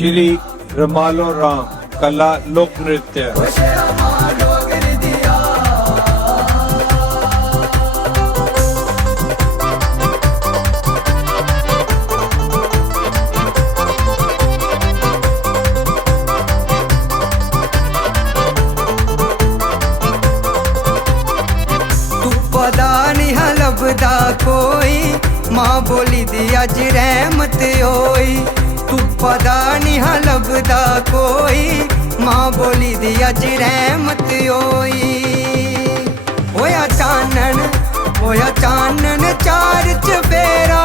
श्री रमालो राम कला लोक नृत्य। लभदा कोई मां बोली दी अज रहमत होई। तू पता नहीं लभदा कोई मां बोली दी अज रहमत होई। होया चानन चार चफेरा